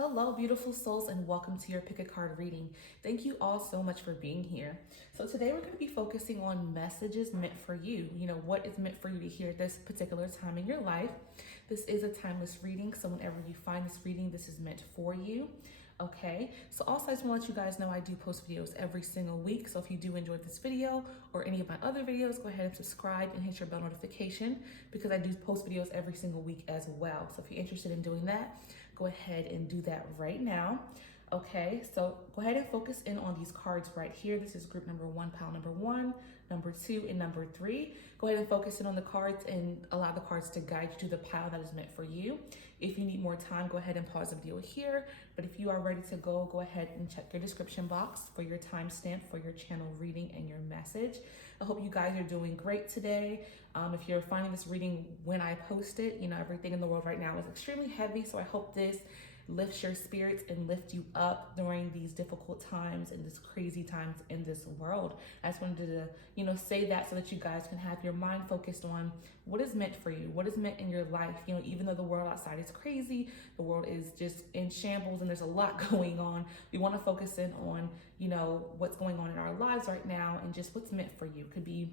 Hello, beautiful souls, and welcome to your Pick a Card reading. Thank you all so much for being here. So today we're going to be focusing on messages meant for you. What is meant for you to hear at this particular time in your life. This is a timeless reading, so whenever you find this reading, this is meant for you. Okay, so also I just want to let you guys know I do post videos every single week. So if you do enjoy this video or any of my other videos, go ahead and subscribe and hit your bell notification because I do post videos every single week as well. So if you're interested in doing that, go ahead and do that right now. Okay, so go ahead and focus in on these cards right here. This is group number 1, pile number 1, number 2, and number 3. Go ahead and focus in on the cards and allow the cards to guide you to the pile that is meant for you. If you need more time, go ahead and pause the video here. But if you are ready to go ahead and check your description box for your timestamp for your channel reading and your message. I hope you guys are doing great today. If you're finding this reading when I post it, everything in the world right now is extremely heavy. So I hope this lifts your spirits and lift you up during these difficult times and these crazy times in this world. I just wanted to, say that so that you guys can have your mind focused on what is meant for you, what is meant in your life. Even though the world outside is crazy, the world is just in shambles and there's a lot going on. We want to focus in on, what's going on in our lives right now and just what's meant for you. It could be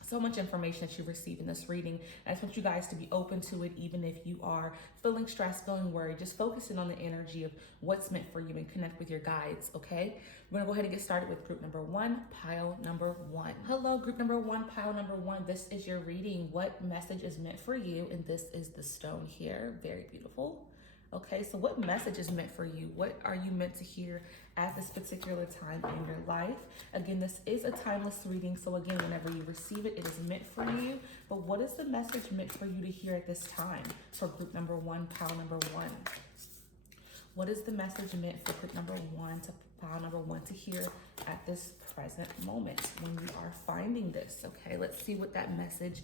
so much information that you receive in this reading. I just want you guys to be open to it, even if you are feeling stressed, feeling worried. Just focusing on the energy of what's meant for you and connect with your guides, okay? We're gonna go ahead and get started with group number 1, pile number 1. Hello, group number 1, pile number 1. This is your reading. What message is meant for you? And this is the stone here. Very beautiful. Okay, so what message is meant for you? What are you meant to hear at this particular time in your life? Again, this is a timeless reading. So again, whenever you receive it, it is meant for you. But what is the message meant for you to hear at this time? For group number 1, pile number 1. What is the message meant for group number 1 to pile number 1 to hear at this present moment when you are finding this? Okay, let's see what that message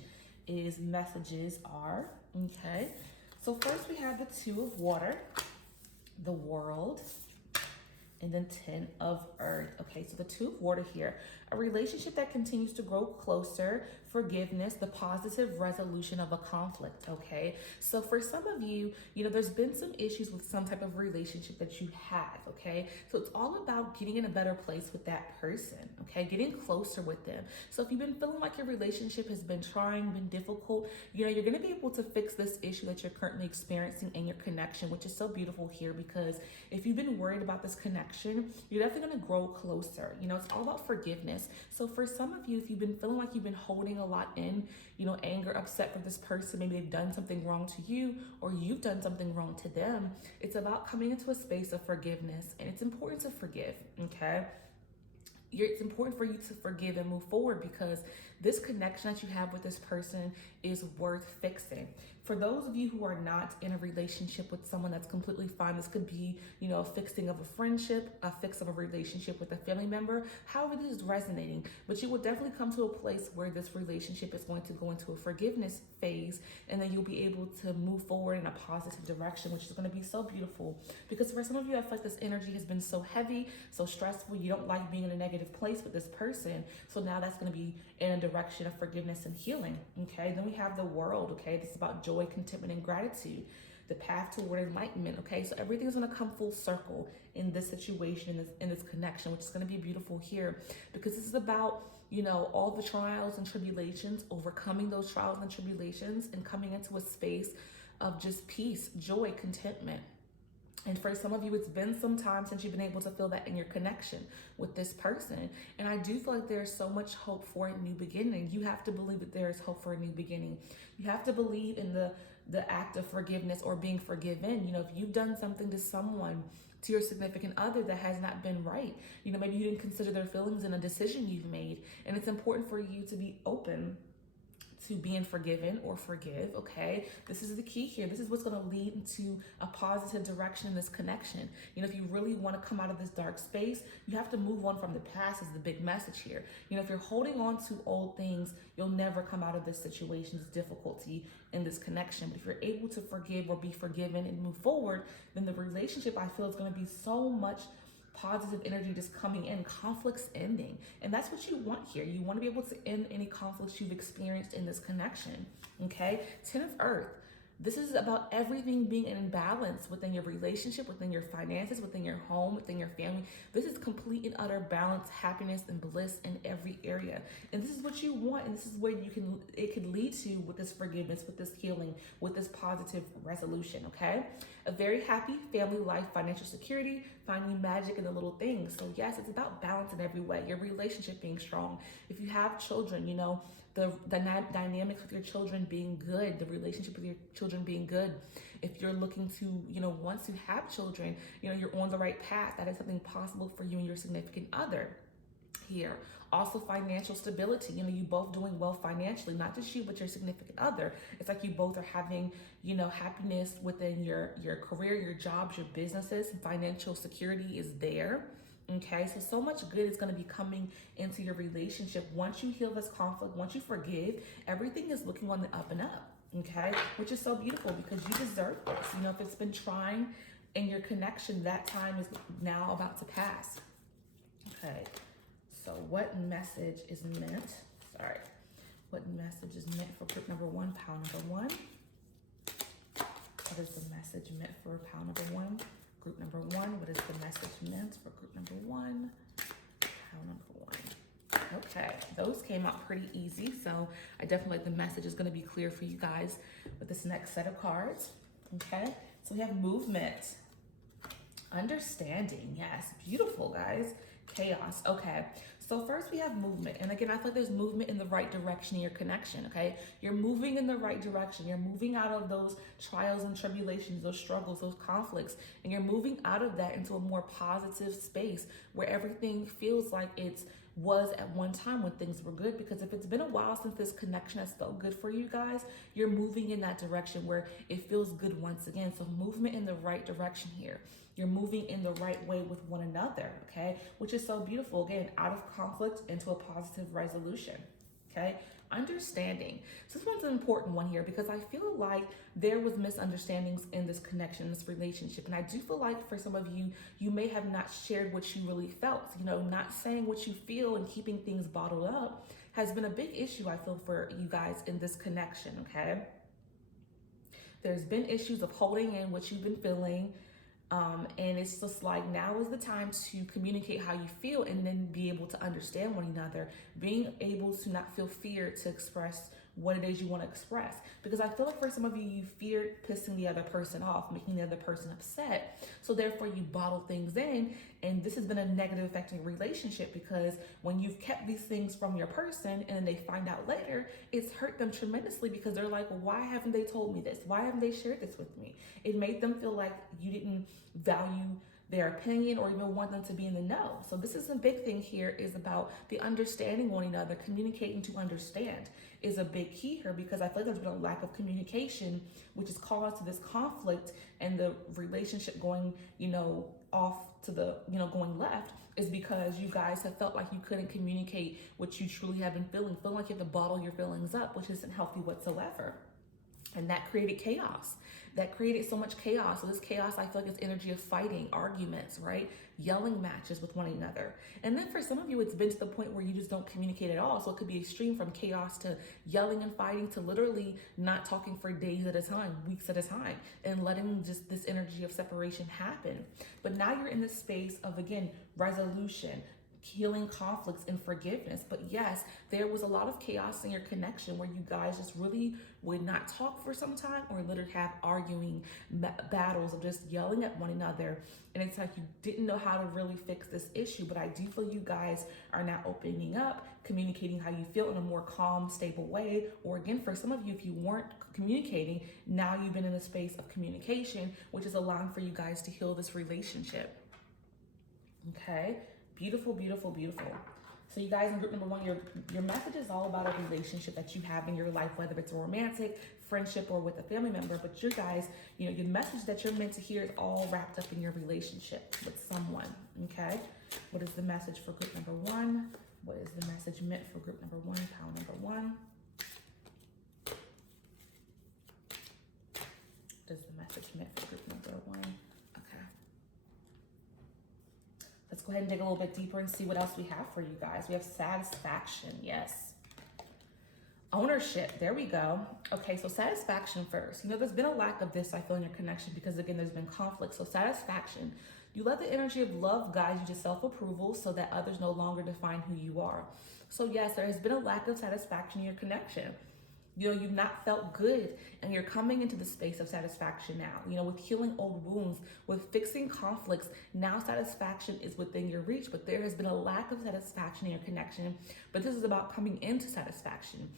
is. Messages are, okay. So first we have the 2 of water, the world, and then 10 of earth. Okay, so the 2 of water here, a relationship that continues to grow closer, forgiveness, the positive resolution of a conflict. Okay, so for some of you, there's been some issues with some type of relationship that you have. Okay, so it's all about getting in a better place with that person. Okay, getting closer with them. So if you've been feeling like your relationship has been been difficult, you're going to be able to fix this issue that you're currently experiencing in your connection, which is so beautiful here, because if you've been worried about this connection, you're definitely going to grow closer. It's all about forgiveness. So for some of you, if you've been feeling like you've been holding a lot in, anger, upset for this person, maybe they've done something wrong to you or you've done something wrong to them, it's about coming into a space of forgiveness. And it's important to forgive, okay? It's important for you to forgive and move forward, because this connection that you have with this person is worth fixing. For those of you who are not in a relationship with someone that's completely fine, this could be, a fixing of a friendship, a fix of a relationship with a family member, however this is resonating. But you will definitely come to a place where this relationship is going to go into a forgiveness phase, and then you'll be able to move forward in a positive direction, which is going to be so beautiful. Because for some of you, I feel like this energy has been so heavy, so stressful. You don't like being in a negative place with this person. So now that's going to be in a direction of forgiveness and healing. Okay, then we have the world. Okay, this is about joy, contentment, and gratitude, the path toward enlightenment. Okay, so everything's going to come full circle in this situation, in this connection, which is going to be beautiful here, because this is about all the trials and tribulations, overcoming those trials and tribulations, and coming into a space of just peace, joy, contentment. And for some of you, it's been some time since you've been able to feel that in your connection with this person. And I do feel like there's so much hope for a new beginning. You have to believe that there is hope for a new beginning. You have to believe in the act of forgiveness or being forgiven. If you've done something to someone, to your significant other, that has not been right, maybe you didn't consider their feelings in a decision you've made. And it's important for you to be open to being forgiven or forgive, okay? This is the key here. This is what's going to lead into a positive direction in this connection. If you really want to come out of this dark space, you have to move on from the past is the big message here. If you're holding on to old things, you'll never come out of this situation, this difficulty in this connection. But if you're able to forgive or be forgiven and move forward, then the relationship, I feel, is going to be so much positive energy just coming in, conflicts ending. And that's what you want here. You want to be able to end any conflicts you've experienced in this connection, okay? 10 of earth. This is about everything being in balance within your relationship, within your finances, within your home, within your family. This is complete and utter balance, happiness, and bliss in every area. And this is what you want, and this is where it could lead to with this forgiveness, with this healing, with this positive resolution, okay? A very happy family life, financial security, finding magic in the little things. So yes, it's about balance in every way. Your relationship being strong. If you have children, the dynamics with your children being good, the relationship with your children being good. If you're looking to, once you have children, you're on the right path. That is something possible for you and your significant other here. Also financial stability, you both doing well financially, not just you, but your significant other. It's like you both are having, happiness within your career, your jobs, your businesses. Financial security is there. Okay, so much good is going to be coming into your relationship. Once you heal this conflict, once you forgive, everything is looking on the up and up. Okay, which is so beautiful because you deserve this. If it's been trying in your connection, that time is now about to pass. Okay, so what message is meant? What message is meant for group number one, pile number one? What is the message meant for pile number one? Group number one, what is the message meant for group number one? Pile number one. Okay, those came out pretty easy, so I definitely like the message is going to be clear for you guys with this next set of cards. Okay, so we have movement, understanding, yes, beautiful guys, chaos. Okay, so first we have movement, and again, I feel like there's movement in the right direction in your connection. Okay, you're moving in the right direction. You're moving out of those trials and tribulations, those struggles, those conflicts, and you're moving out of that into a more positive space where everything feels like it was at one time when things were good. Because if it's been a while since this connection has felt good for you guys, you're moving in that direction where it feels good once again. So movement in the right direction here. You're moving in the right way with one another, okay? Which is so beautiful. Again, out of conflict into a positive resolution, okay? Understanding. So this one's an important one here because I feel like there was misunderstandings in this connection, this relationship. And I do feel like for some of you, you may have not shared what you really felt. Not saying what you feel and keeping things bottled up has been a big issue, I feel, for you guys in this connection, okay? There's been issues of holding in what you've been feeling. And it's just like now is the time to communicate how you feel and then be able to understand one another, being able to not feel fear to express what it is you want to express. Because I feel like for some of you, you feared pissing the other person off, making the other person upset. So therefore you bottle things in, and this has been a negative effect in your relationship because when you've kept these things from your person and then they find out later, it's hurt them tremendously because they're like, well, why haven't they told me this? Why haven't they shared this with me? It made them feel like you didn't value their opinion or even want them to be in the know. So this is a big thing here, is about the understanding one another, communicating to understand is a big key here, because I feel like there's been a lack of communication, which has caused to this conflict and the relationship going, off to the, going left, is because you guys have felt like you couldn't communicate what you truly have been feeling like you have to bottle your feelings up, which isn't healthy whatsoever. And that created chaos. That created so much chaos. So this chaos, I feel like it's energy of fighting, arguments, right? Yelling matches with one another. And then for some of you, it's been to the point where you just don't communicate at all. So it could be extreme from chaos to yelling and fighting to literally not talking for days at a time, weeks at a time, and letting just this energy of separation happen. But now you're in this space of, again, resolution, healing conflicts and forgiveness. But yes, there was a lot of chaos in your connection where you guys just really would not talk for some time, or literally have arguing battles of just yelling at one another. And it's like you didn't know how to really fix this issue. But I do feel you guys are now opening up, communicating how you feel in a more calm, stable way. Or again, for some of you, if you weren't communicating, now you've been in a space of communication, which is allowing for you guys to heal this relationship. Okay. Beautiful, beautiful, beautiful. So you guys in group number one, your message is all about a relationship that you have in your life, whether it's a romantic, friendship, or with a family member. But you guys, your message that you're meant to hear is all wrapped up in your relationship with someone, okay? What is the message for group number one? What is the message meant for group number one, pile number one? What is the message meant for group number one? Let's go ahead and dig a little bit deeper and see what else we have for you guys. We have satisfaction, yes. Ownership, there we go. Okay, so satisfaction first. There's been a lack of this, I feel, in your connection because, again, there's been conflict. So satisfaction, you let the energy of love guide you to self-approval so that others no longer define who you are. So yes, there has been a lack of satisfaction in your connection. You've not felt good, and you're coming into the space of satisfaction now. With healing old wounds, with fixing conflicts, now satisfaction is within your reach, but there has been a lack of satisfaction in your connection. But this is about coming into satisfaction.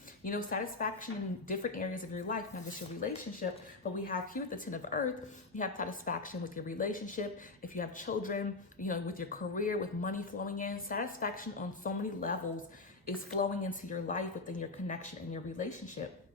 Satisfaction in different areas of your life, not just your relationship, but we have here at the 10 of Earth, you have satisfaction with your relationship. If you have children, with your career, with money flowing in, satisfaction on so many levels is flowing into your life within your connection and your relationship,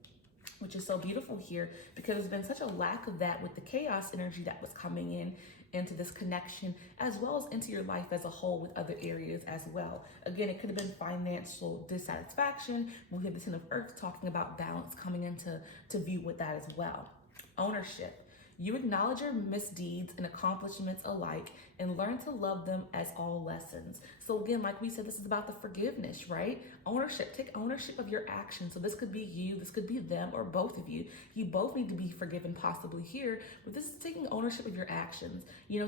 which is so beautiful here because there's been such a lack of that with the chaos energy that was coming in into this connection, as well as into your life as a whole with other areas as well. Again, it could have been financial dissatisfaction. We have the 10 of Earth talking about balance coming into view with that as well. Ownership. You acknowledge your misdeeds and accomplishments alike and learn to love them as all lessons. So again, like we said, this is about the forgiveness, right? Ownership. Take ownership of your actions. So this could be you, this could be them, or both of you. You both need to be forgiven possibly here, but this is taking ownership of your actions.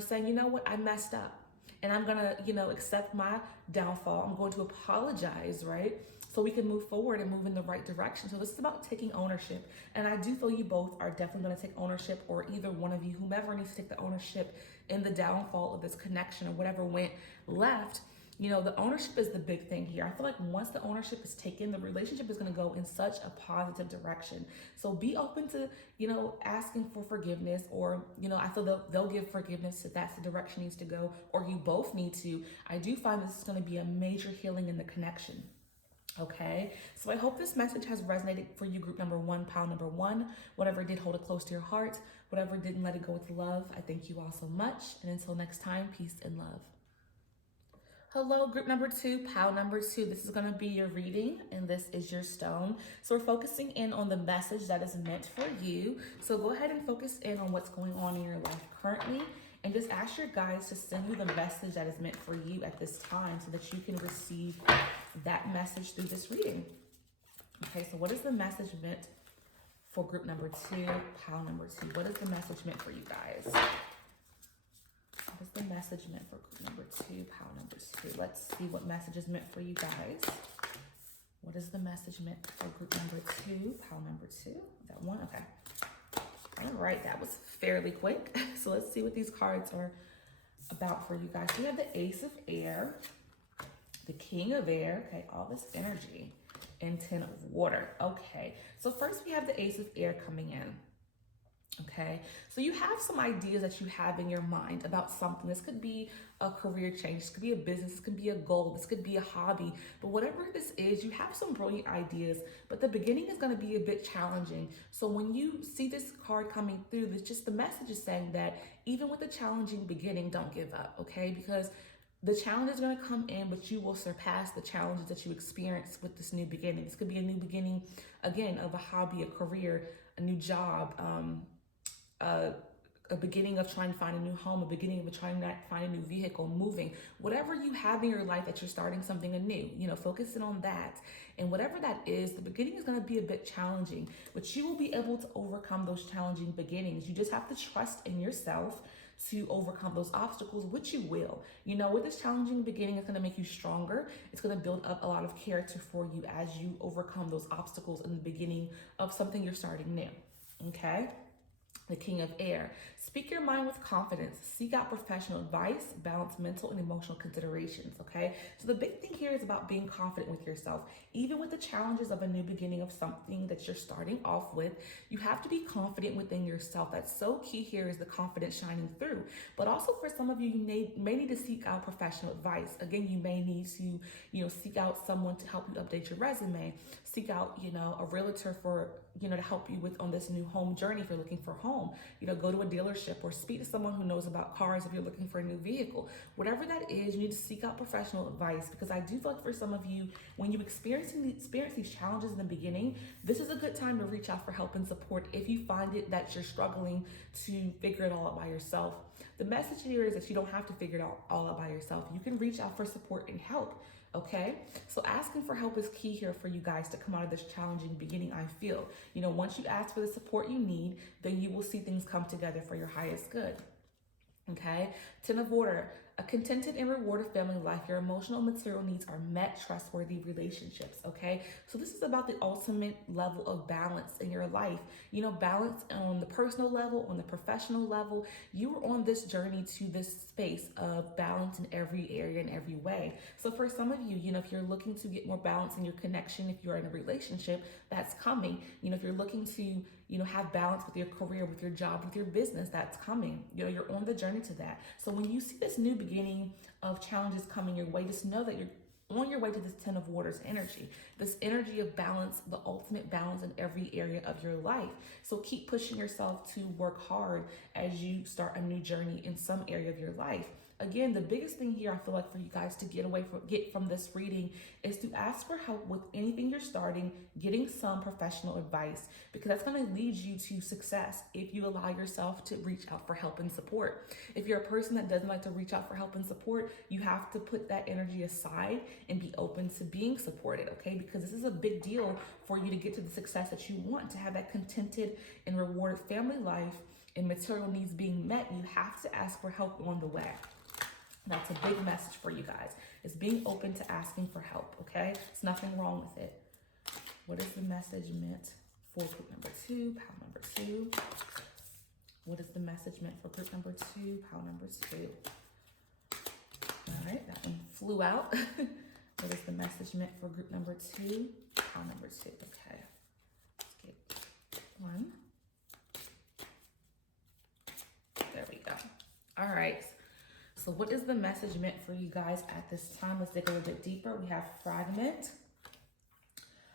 Saying, you know what, I messed up and I'm gonna, accept my downfall. I'm going to apologize, right? So we can move forward and move in the right direction. So this is about taking ownership. And I do feel you both are definitely going to take ownership, or either one of you, whomever needs to take the ownership in the downfall of this connection or whatever went left. The ownership is the big thing here. I feel like once the ownership is taken, the relationship is going to go in such a positive direction. So be open to, asking for forgiveness, or, I feel they'll give forgiveness if that's the direction it needs to go, or you both need to. I do find this is going to be a major healing in the connection. Okay, so I hope this message has resonated for you, group number 1, pile number 1. Whatever did, hold it close to your heart. Whatever didn't, let it go with love. I thank you all so much. And until next time, peace and love. Hello, group number 2, pile number 2. This is going to be your reading, and this is your stone. So we're focusing in on the message that is meant for you. So go ahead and focus in on what's going on in your life currently, and just ask your guides to send you the message that is meant for you at this time so that you can receive that message through this reading. Okay, so what is the message meant for group number 2, pile number 2? What is the message meant for you guys? What is the message meant for group number 2, pile number 2? Let's see what message is meant for you guys. What is the message meant for group number 2, pile number 2? Is that one? Okay. All right, that was fairly quick. So let's see what these cards are about for you guys. We have the Ace of Air, the King of Air, okay, all this energy, and 10 of Water. Okay, so first we have the Ace of Air coming in. Okay, so you have some ideas that you have in your mind about something. This could be a career change, this could be a business, this could be a goal, this could be a hobby, but whatever this is, you have some brilliant ideas, but the beginning is going to be a bit challenging. So when you see this card coming through, it's just the message is saying that even with the challenging beginning, don't give up, okay? Because the challenge is going to come in, but you will surpass the challenges that you experience with this new beginning. This could be a new beginning, again, of a hobby, a career, a new job, a beginning of trying to find a new home, a beginning of trying to find a new vehicle, moving, whatever you have in your life that you're starting something anew, focusing on that. And whatever that is, the beginning is going to be a bit challenging, but you will be able to overcome those challenging beginnings. You just have to trust in yourself to overcome those obstacles, which you will. With this challenging beginning, it's going to make you stronger. It's going to build up a lot of character for you as you overcome those obstacles in the beginning of something you're starting new. Okay? The King of Air. Speak your mind with confidence. Seek out professional advice. Balance mental and emotional considerations, okay? So the big thing here is about being confident with yourself. Even with the challenges of a new beginning of something that you're starting off with, you have to be confident within yourself. That's so key here, is the confidence shining through. But also for some of you, you may need to seek out professional advice. Again, you may need to, seek out someone to help you update your resume. Seek out, a realtor for, to help you with on this new home journey if you're looking for a home. Go to a dealership or speak to someone who knows about cars if you're looking for a new vehicle. Whatever that is, you need to seek out professional advice, because I do feel like for some of you, when you experience these challenges in the beginning, this is a good time to reach out for help and support if you find it that you're struggling to figure it all out by yourself. The message here is that you don't have to figure it all out by yourself. You can reach out for support and help. Okay, so asking for help is key here for you guys to come out of this challenging beginning. I feel, once you ask for the support you need, then you will see things come together for your highest good. Okay, 10 of water, a contented and rewarded family life. Your emotional and material needs are met, trustworthy relationships. Okay, so this is about the ultimate level of balance in your life. Balance on the personal level, on the professional level. You are on this journey to this space of balance in every area, in every way. So for some of you, if you're looking to get more balance in your connection, if you're in a relationship, that's coming. If you're looking to have balance with your career, with your job, with your business, that's coming. You're on the journey to that. So when you see this new beginning of challenges coming your way, just know that you're on your way to this 10 of waters energy, this energy of balance, the ultimate balance in every area of your life. So keep pushing yourself to work hard as you start a new journey in some area of your life. Again, the biggest thing here, I feel like, for you guys to get from this reading is to ask for help with anything you're starting, getting some professional advice, because that's going to lead you to success if you allow yourself to reach out for help and support. If you're a person that doesn't like to reach out for help and support, you have to put that energy aside and be open to being supported, okay? Because this is a big deal for you to get to the success that you want, to have that contented and rewarded family life and material needs being met. You have to ask for help on the way. That's a big message for you guys. It's being open to asking for help, okay? There's nothing wrong with it. What is the message meant for group number 2, pile number 2? What is the message meant for group number 2, pile number 2? All right, that one flew out. What is the message meant for group number 2, pile number 2? Okay, let's get one. There we go. All right. So what is the message meant for you guys at this time? Let's dig a little bit deeper. We have fragment,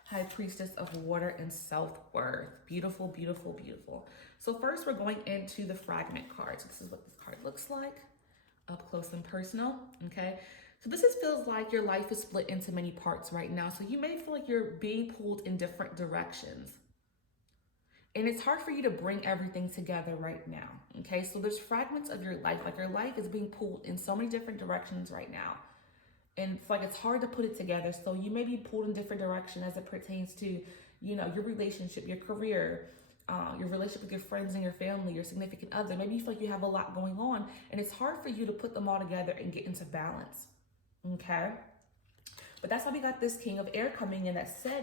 high priestess of water, and self-worth. Beautiful, beautiful, beautiful. So first we're going into the fragment cards. This is what this card looks like up close and personal, okay? So this feels like your life is split into many parts right now. So you may feel like you're being pulled in different directions. And it's hard for you to bring everything together right now, okay? So there's fragments of your life, like your life is being pulled in so many different directions right now. And it's like it's hard to put it together. So you may be pulled in different directions as it pertains to, your relationship, your career, your relationship with your friends and your family, your significant other. Maybe you feel like you have a lot going on, and it's hard for you to put them all together and get into balance, okay? But that's why we got this King of Air coming in that said,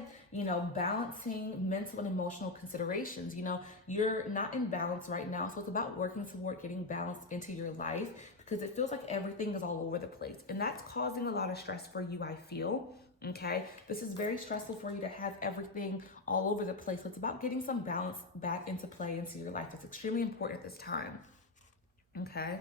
balancing mental and emotional considerations. You're not in balance right now. So it's about working toward getting balance into your life, because it feels like everything is all over the place. And that's causing a lot of stress for you, I feel. Okay, this is very stressful for you to have everything all over the place. So it's about getting some balance back into play into your life. It's extremely important at this time. Okay.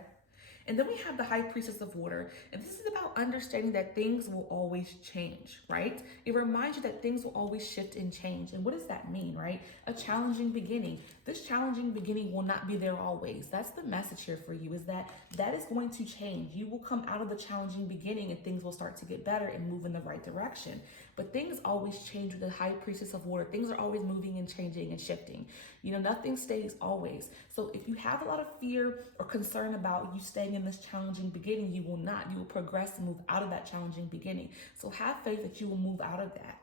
And then we have the high priestess of water. And this is about understanding that things will always change, right? It reminds you that things will always shift and change. And what does that mean, right? A challenging beginning. This challenging beginning will not be there always. That's the message here for you, is that is going to change. You will come out of the challenging beginning and things will start to get better and move in the right direction. But things always change with the high priestess of water. Things are always moving and changing and shifting. Nothing stays always. So if you have a lot of fear or concern about you staying in this challenging beginning, you will not. You will progress and move out of that challenging beginning. So have faith that you will move out of that.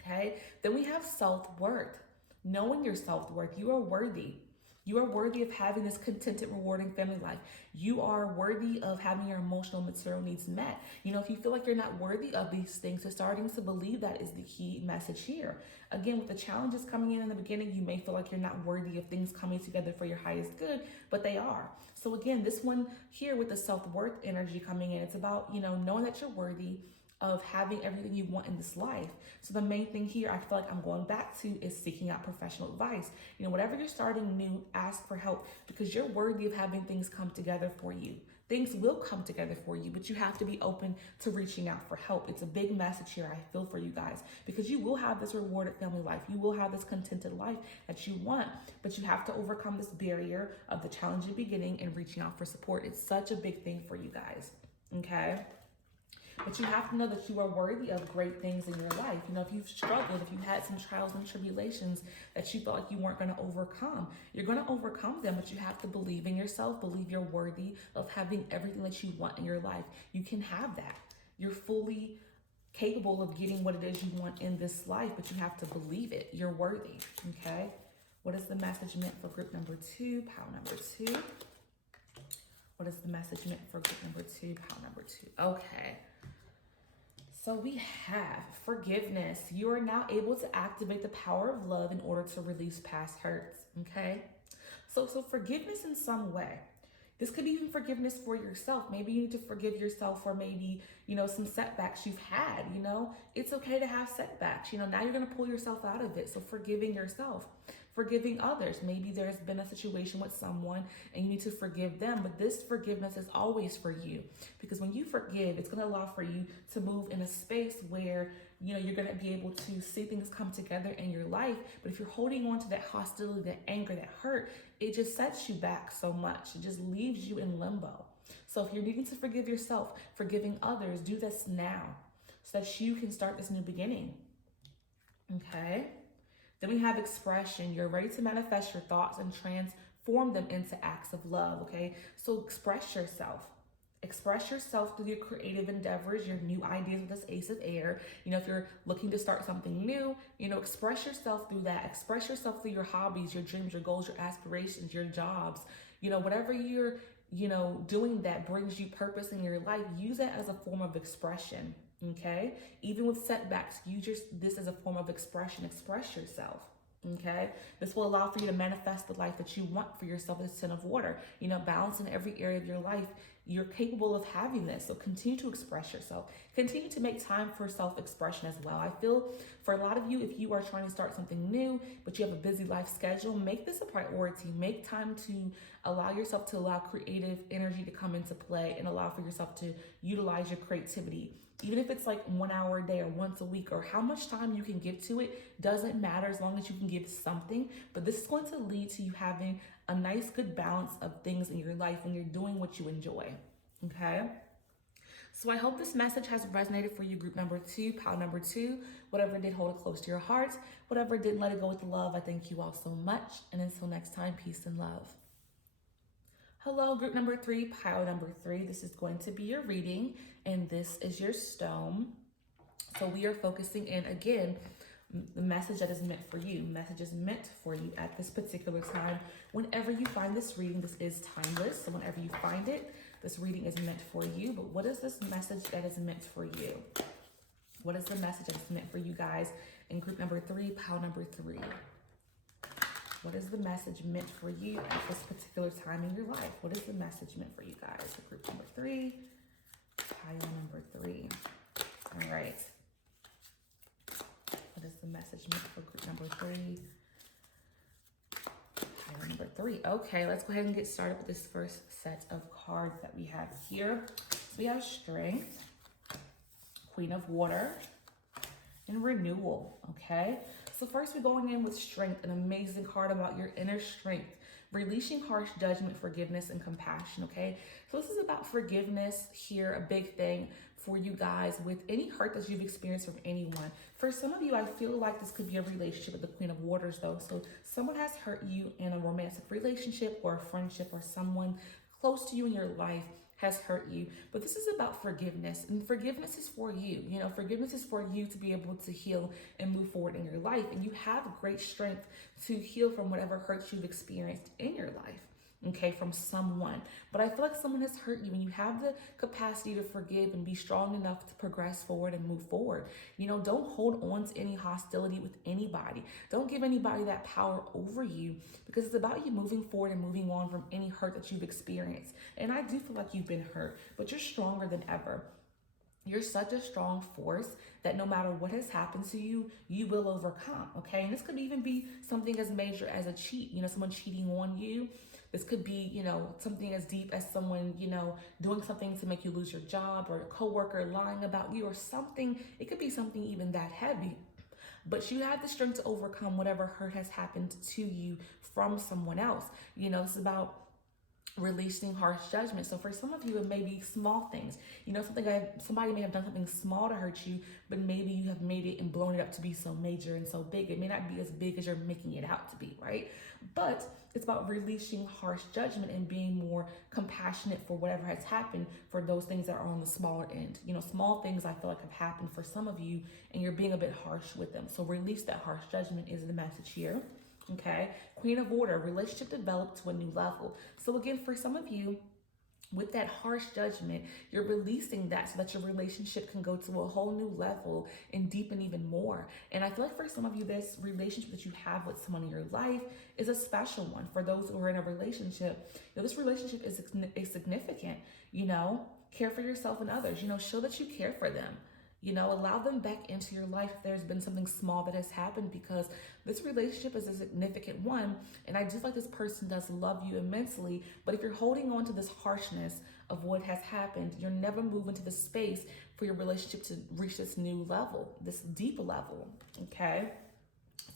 Okay? Then we have self-worth. Knowing your self-worth. You are worthy. You are worthy of having this contented, rewarding family life. You are worthy of having your emotional and material needs met. If you feel like you're not worthy of these things, so starting to believe that is the key message here. Again, with the challenges coming in the beginning, you may feel like you're not worthy of things coming together for your highest good, but they are. So again, this one here with the self-worth energy coming in, it's about, knowing that you're worthy of having everything you want in this life. So the main thing here I feel like I'm going back to is seeking out professional advice. Whatever you're starting new, ask for help, because you're worthy of having things come together for you. Things will come together for you, but you have to be open to reaching out for help. It's a big message here, I feel, for you guys, because you will have this rewarded family life. You will have this contented life that you want, but you have to overcome this barrier of the challenging beginning and reaching out for support. It's such a big thing for you guys, okay? But you have to know that you are worthy of great things in your life. If you've struggled, if you had some trials and tribulations that you felt like you weren't going to overcome, you're going to overcome them, but you have to believe in yourself, believe you're worthy of having everything that you want in your life. You can have that. You're fully capable of getting what it is you want in this life, but you have to believe it. You're worthy, okay? What is the message meant for group number 2, pile number 2? What is the message meant for group number 2, pile number 2? Okay. So we have forgiveness. You are now able to activate the power of love in order to release past hurts, okay? So forgiveness in some way. This could be even forgiveness for yourself. Maybe you need to forgive yourself for maybe, some setbacks you've had, It's okay to have setbacks. Now you're going to pull yourself out of it. So forgiving yourself, forgiving others. Maybe there's been a situation with someone and you need to forgive them, but this forgiveness is always for you, because when you forgive, it's going to allow for you to move in a space where you're going to be able to see things come together in your life. But if you're holding on to that hostility, that anger, that hurt, it just sets you back so much. It just leaves you in limbo. So if you're needing to forgive yourself, forgiving others, do this now so that you can start this new beginning. Okay? Then we have expression. You're ready to manifest your thoughts and transform them into acts of love. Okay? So express yourself. Express yourself through your creative endeavors, your new ideas with this Ace of Air. If you're looking to start something new, express yourself through that. Express yourself through your hobbies, your dreams, your goals, your aspirations, your jobs. Whatever you're, doing that brings you purpose in your life, use that as a form of expression, okay? Even with setbacks, use this as a form of expression. Express yourself. Okay, this will allow for you to manifest the life that you want for yourself as a 10 of water. Balance in every area of your life. You're capable of having this. So continue to express yourself. Continue to make time for self-expression as well. I feel for a lot of you, if you are trying to start something new, but you have a busy life schedule, make this a priority. Make time to allow yourself to allow creative energy to come into play and allow for yourself to utilize your creativity. Even if it's like 1 hour a day or once a week, or how much time you can give to it, doesn't matter as long as you can give something. But this is going to lead to you having a nice, good balance of things in your life when you're doing what you enjoy, okay? So I hope this message has resonated for you, group number 2, pile number 2. Whatever did, hold it close to your heart. Whatever didn't, let it go with love. I thank you all so much. And until next time, peace and love. Hello, group number 3, pile number 3. This is going to be your reading, and this is your stone. So we are focusing in, again, the message that is meant for you. Message is meant for you at this particular time. Whenever you find this reading, this is timeless. So whenever you find it, this reading is meant for you. But what is this message that is meant for you? What is the message that is meant for you guys in group number 3, pile number 3? What is the message meant for you at this particular time in your life? What is the message meant for you guys? For group number 3, pile number 3. All right. What is the message meant for group number 3? Pile number 3. Okay, let's go ahead and get started with this first set of cards that we have here. So we have Strength, Queen of Water, and Renewal, okay? So first we're going in with Strength, an amazing card about your inner strength, releasing harsh judgment, forgiveness, and compassion, okay? So this is about forgiveness here, a big thing for you guys with any hurt that you've experienced from anyone. For some of you, I feel like this could be a relationship with the Queen of Waters, though. So someone has hurt you in a romantic relationship or a friendship, or someone close to you in your life has hurt you. But this is about forgiveness, and forgiveness is for you. Forgiveness is for you to be able to heal and move forward in your life. And you have great strength to heal from whatever hurts you've experienced in your life, okay, from someone. But I feel like someone has hurt you, and you have the capacity to forgive and be strong enough to progress forward and move forward. Don't hold on to any hostility with anybody. Don't give anybody that power over you, because it's about you moving forward and moving on from any hurt that you've experienced. And I do feel like you've been hurt, but you're stronger than ever. You're such a strong force that no matter what has happened to you, you will overcome, okay? And this could even be something as major as a cheat, someone cheating on you. This could be, something as deep as someone, doing something to make you lose your job, or a coworker lying about you, or something. It could be something even that heavy. But you have the strength to overcome whatever hurt has happened to you from someone else. It's about releasing harsh judgment. So for some of you, it may be small things. Somebody may have done something small to hurt you, but maybe you have made it and blown it up to be so major and so big. It may not be as big as you're making it out to be, right? But it's about releasing harsh judgment and being more compassionate for whatever has happened, for those things that are on the smaller end. Small things I feel like have happened for some of you, and you're being a bit harsh with them. So release that harsh judgment is the message here. Okay, Queen of Order, relationship developed to a new level. So again, for some of you, with that harsh judgment, you're releasing that so that your relationship can go to a whole new level and deepen even more. And I feel like for some of you, this relationship that you have with someone in your life is a special one. For those who are in a relationship, this relationship is significant. Care for yourself and others. Show that you care for them. Allow them back into your life if there's been something small that has happened, because this relationship is a significant one. And I just like this person does love you immensely. But if you're holding on to this harshness of what has happened, you'll never move into the space for your relationship to reach this new level, this deep level. Okay.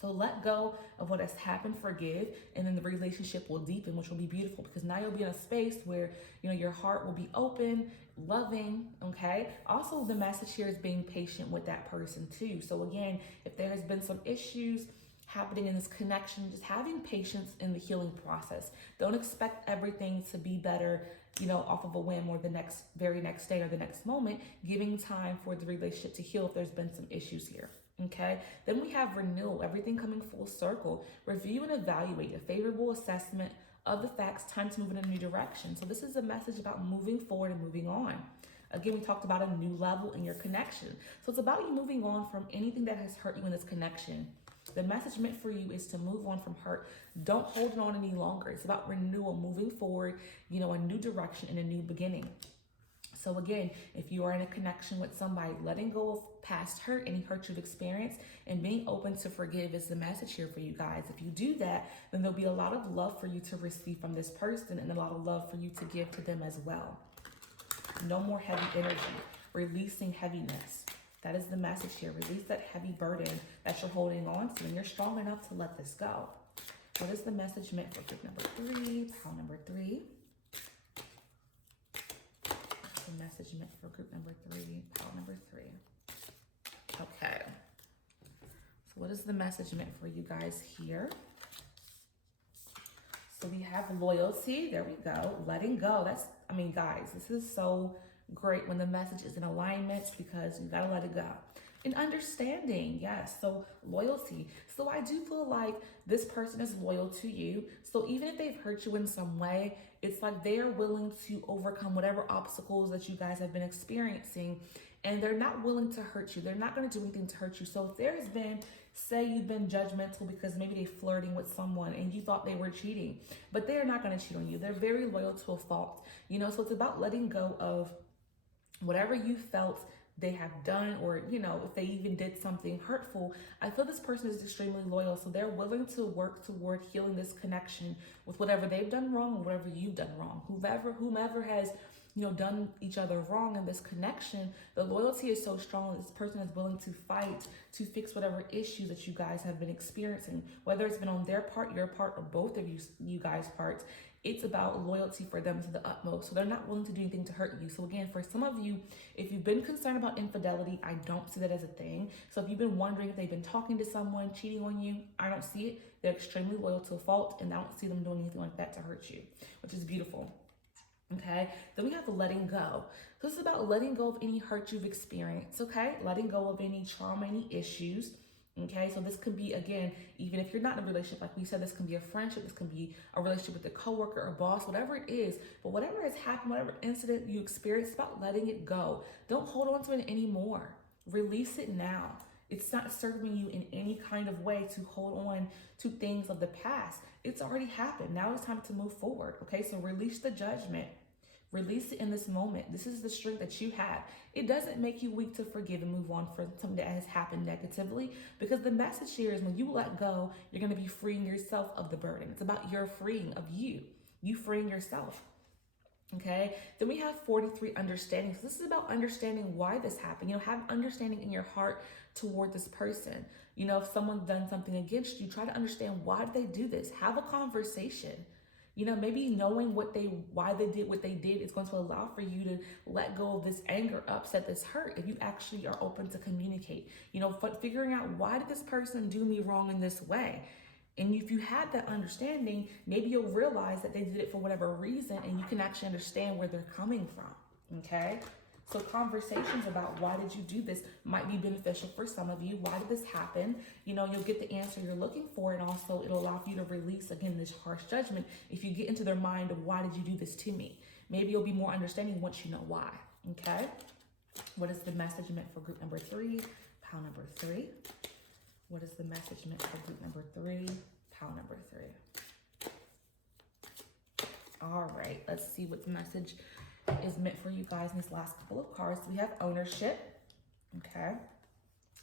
So let go of what has happened, forgive, and then the relationship will deepen, which will be beautiful, because now you'll be in a space where, your heart will be open, loving, okay? Also, the message here is being patient with that person too. So again, if there has been some issues happening in this connection, just having patience in the healing process. Don't expect everything to be better, off of a whim or the very next day or the next moment. Giving time for the relationship to heal if there's been some issues here. Okay, then we have renewal, everything coming full circle. Review and evaluate, a favorable assessment of the facts, time to move in a new direction. So this is a message about moving forward and moving on. Again, we talked about a new level in your connection. So it's about you moving on from anything that has hurt you in this connection. The message meant for you is to move on from hurt. Don't hold it on any longer. It's about renewal, moving forward, a new direction and a new beginning. So again, if you are in a connection with somebody, letting go of past hurt, any hurt you've experienced, and being open to forgive is the message here for you guys. If you do that, then there'll be a lot of love for you to receive from this person and a lot of love for you to give to them as well. No more heavy energy, releasing heaviness. That is the message here. Release that heavy burden that you're holding on to, and you're strong enough to let this go. What is the message meant for group number 3, pile number 3? Message meant for group number 3, pile number 3. Okay. So what is the message meant for you guys here? So we have loyalty. There we go. Letting go. Guys, this is so great when the message is in alignment, because you got to let it go. And understanding, yes. So loyalty. So I do feel like this person is loyal to you. So even if they've hurt you in some way, it's like they are willing to overcome whatever obstacles that you guys have been experiencing, and they're not willing to hurt you. They're not going to do anything to hurt you. So if there has been, say you've been judgmental because maybe they're flirting with someone and you thought they were cheating, but they are not going to cheat on you. They're very loyal to a fault, so it's about letting go of whatever you felt they have done, or if they even did something hurtful. I feel this person is extremely loyal, so they're willing to work toward healing this connection with whatever they've done wrong or whatever you've done wrong. Whomever has done each other wrong in this connection, the loyalty is so strong that this person is willing to fight to fix whatever issues that you guys have been experiencing, whether it's been on their part, your part, or both of you guys' parts. It's about loyalty for them to the utmost. So they're not willing to do anything to hurt you. So again, for some of you, if you've been concerned about infidelity, I don't see that as a thing. So if you've been wondering if they've been talking to someone, cheating on you, I don't see it. They're extremely loyal to a fault, and I don't see them doing anything like that to hurt you, which is beautiful. Okay, then we have the letting go. So this is about letting go of any hurt you've experienced, okay? Letting go of any trauma, any issues. Okay, so this could be, again, even if you're not in a relationship, like we said, this can be a friendship, this can be a relationship with a coworker or boss, whatever it is. But whatever has happened, whatever incident you experienced, it's about letting it go. Don't hold on to it anymore. Release it now. It's not serving you in any kind of way to hold on to things of the past. It's already happened. Now it's time to move forward. Okay, so release the judgment. Release it in this moment. This is the strength that you have. It doesn't make you weak to forgive and move on from something that has happened negatively, because the message here is when you let go, you're going to be freeing yourself of the burden. It's about your freeing of you freeing yourself. Okay, then we have 43 understanding. So this is about understanding why this happened. Have understanding in your heart toward this person. If someone's done something against you, try to understand, why did they do this? Have a conversation. Maybe knowing why they did what they did is going to allow for you to let go of this anger, upset, this hurt, if you actually are open to communicate. Figuring out, why did this person do me wrong in this way? And if you had that understanding, maybe you'll realize that they did it for whatever reason, and you can actually understand where they're coming from, okay? So conversations about why did you do this might be beneficial for some of you. Why did this happen? You'll get the answer you're looking for, and also it'll allow for you to release, again, this harsh judgment if you get into their mind of, why did you do this to me? Maybe you'll be more understanding once you know why, okay? What is the message meant for group number 3? Pile number 3. What is the message meant for group number 3? Pile number 3. All right, let's see what the message is meant for you guys in this last couple of cards. We have ownership, okay,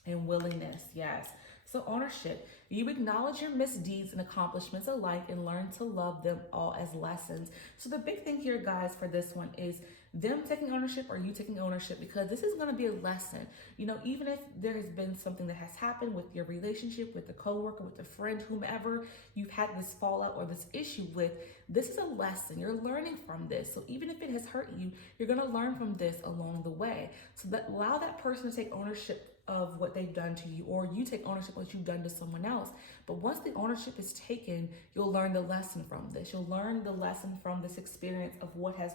and willingness. Yes. So ownership, you acknowledge your misdeeds and accomplishments alike and learn to love them all as lessons. So the big thing here, guys, for this one is them taking ownership or you taking ownership, because this is going to be a lesson. Even if there has been something that has happened with your relationship, with the coworker, with a friend, whomever you've had this fallout or this issue with, this is a lesson. You're learning from this. So even if it has hurt you, you're going to learn from this along the way. So allow that person to take ownership of what they've done to you, or you take ownership of what you've done to someone else. But once the ownership is taken, you'll learn the lesson from this. You'll learn the lesson from this experience of what has,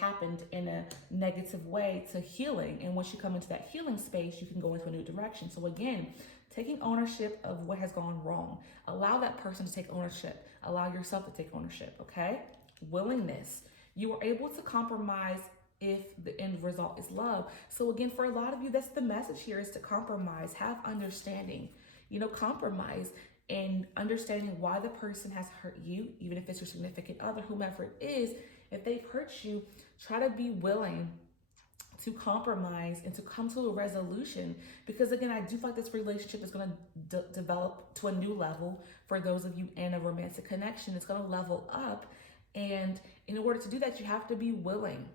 happened in a negative way to healing. And once you come into that healing space, you can go into a new direction. So again, taking ownership of what has gone wrong. Allow that person to take ownership. Allow yourself to take ownership, okay? Willingness. You are able to compromise if the end result is love. So again, for a lot of you, that's the message here, is to compromise, have understanding, compromise and understanding why the person has hurt you, even if it's your significant other, whomever it is. If they've hurt you, try to be willing to compromise and to come to a resolution, because again, I do feel like this relationship is going to develop to a new level for those of you in a romantic connection. It's going to level up, and in order to do that, you have to be willing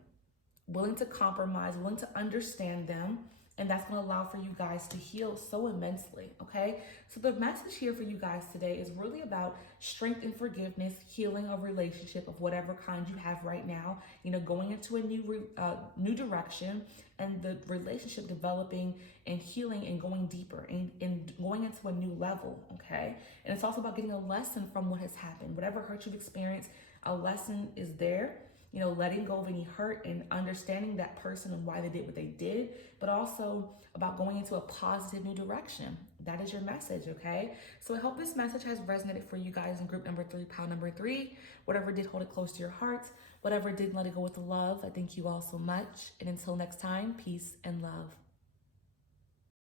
to compromise, willing to understand them, and that's going to allow for you guys to heal so immensely, okay? So the message here for you guys today is really about strength and forgiveness, healing a relationship of whatever kind you have right now, going into a new direction, and the relationship developing and healing and going deeper and going into a new level, okay? And it's also about getting a lesson from what has happened. Whatever hurt you've experienced, a lesson is there. Letting go of any hurt and understanding that person and why they did what they did, but also about going into a positive new direction. That is your message, okay? So I hope this message has resonated for you guys in group number 3, pile number 3. Whatever did, hold it close to your heart. Whatever didn't, let it go with love. I thank you all so much. And until next time, peace and love.